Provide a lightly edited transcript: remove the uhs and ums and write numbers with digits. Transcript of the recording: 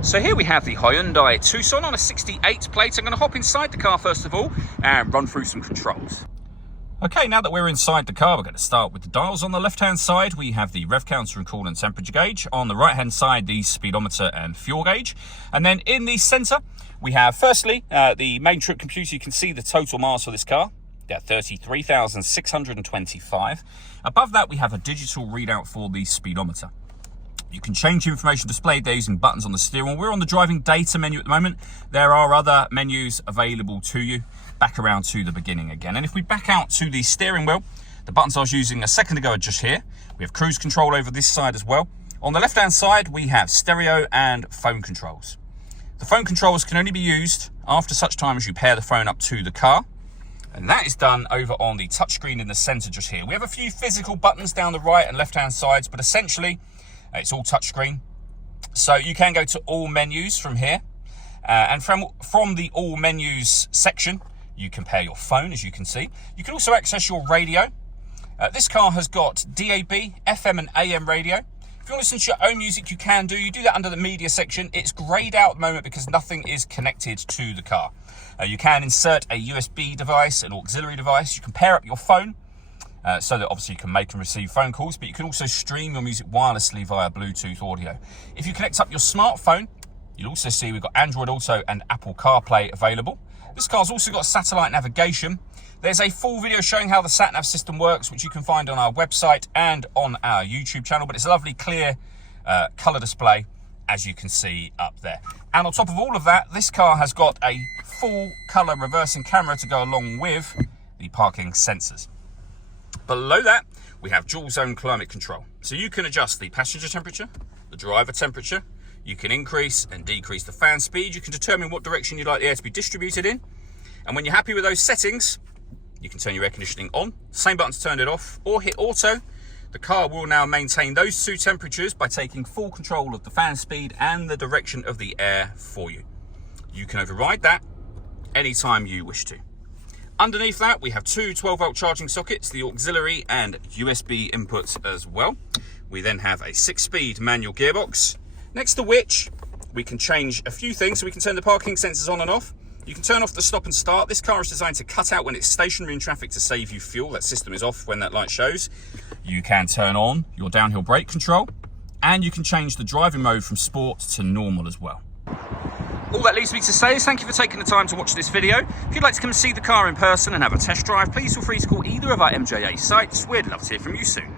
So here we have the Hyundai Tucson on a 68 plate. I'm going to hop inside the car first of all and run through some controls. Okay, now that we're inside the car, we're going to start with the dials. On the left-hand side, we have the rev counter and coolant temperature gauge. On the right-hand side, the speedometer and fuel gauge. And then in the centre, we have, firstly, the main trip computer. You can see the total miles for this car. Yeah, 33,625. Above that, we have a digital readout for the speedometer. You can change the information displayed there using buttons on the steering wheel. We're on the driving data menu at the moment. There are other menus available to you. Back around to the beginning again. And if we back out to the steering wheel, the buttons I was using a second ago are just here. We have cruise control over this side as well. On the left-hand side, we have stereo and phone controls. The phone controls can only be used after such time as you pair the phone up to the car. And that is done over on the touchscreen in the center just here. We have a few physical buttons down the right and left-hand sides, but essentially, it's all touchscreen. So you can go to all menus from here. And from the all menus section, you can pair your phone, as you can see. You can also access your radio. This car has got DAB, FM and AM radio. If you want to listen to your own music, you can do. You do that under the media section. It's greyed out at the moment because nothing is connected to the car. You can insert a USB device, an auxiliary device. You can pair up your phone. So that obviously you can make and receive phone calls, but you can also stream your music wirelessly via Bluetooth audio. If you connect up your smartphone, you'll also see we've got Android Auto and Apple CarPlay available. This car's also got satellite navigation. There's a full video showing how the sat-nav system works, which you can find on our website and on our YouTube channel, but it's a lovely clear colour display, as you can see up there. And on top of all of that, this car has got a full colour reversing camera to go along with the parking sensors. Below that, we have dual zone climate control. So you can adjust the passenger temperature, the driver temperature. You can increase and decrease the fan speed. You can determine what direction you'd like the air to be distributed in. And when you're happy with those settings, you can turn your air conditioning on. Same button to turn it off, or hit auto. The car will now maintain those two temperatures by taking full control of the fan speed and the direction of the air for you. You can override that anytime you wish to. Underneath that, we have two 12-volt charging sockets, the auxiliary and USB inputs as well. We then have a 6-speed manual gearbox, next to which we can change a few things. So we can turn the parking sensors on and off. You can turn off the stop and start. This car is designed to cut out when it's stationary in traffic to save you fuel. That system is off when that light shows. You can turn on your downhill brake control, and you can change the driving mode from sport to normal as well. All that leaves me to say is thank you for taking the time to watch this video. If you'd like to come and see the car in person and have a test drive, please feel free to call either of our MJA sites. We'd love to hear from you soon.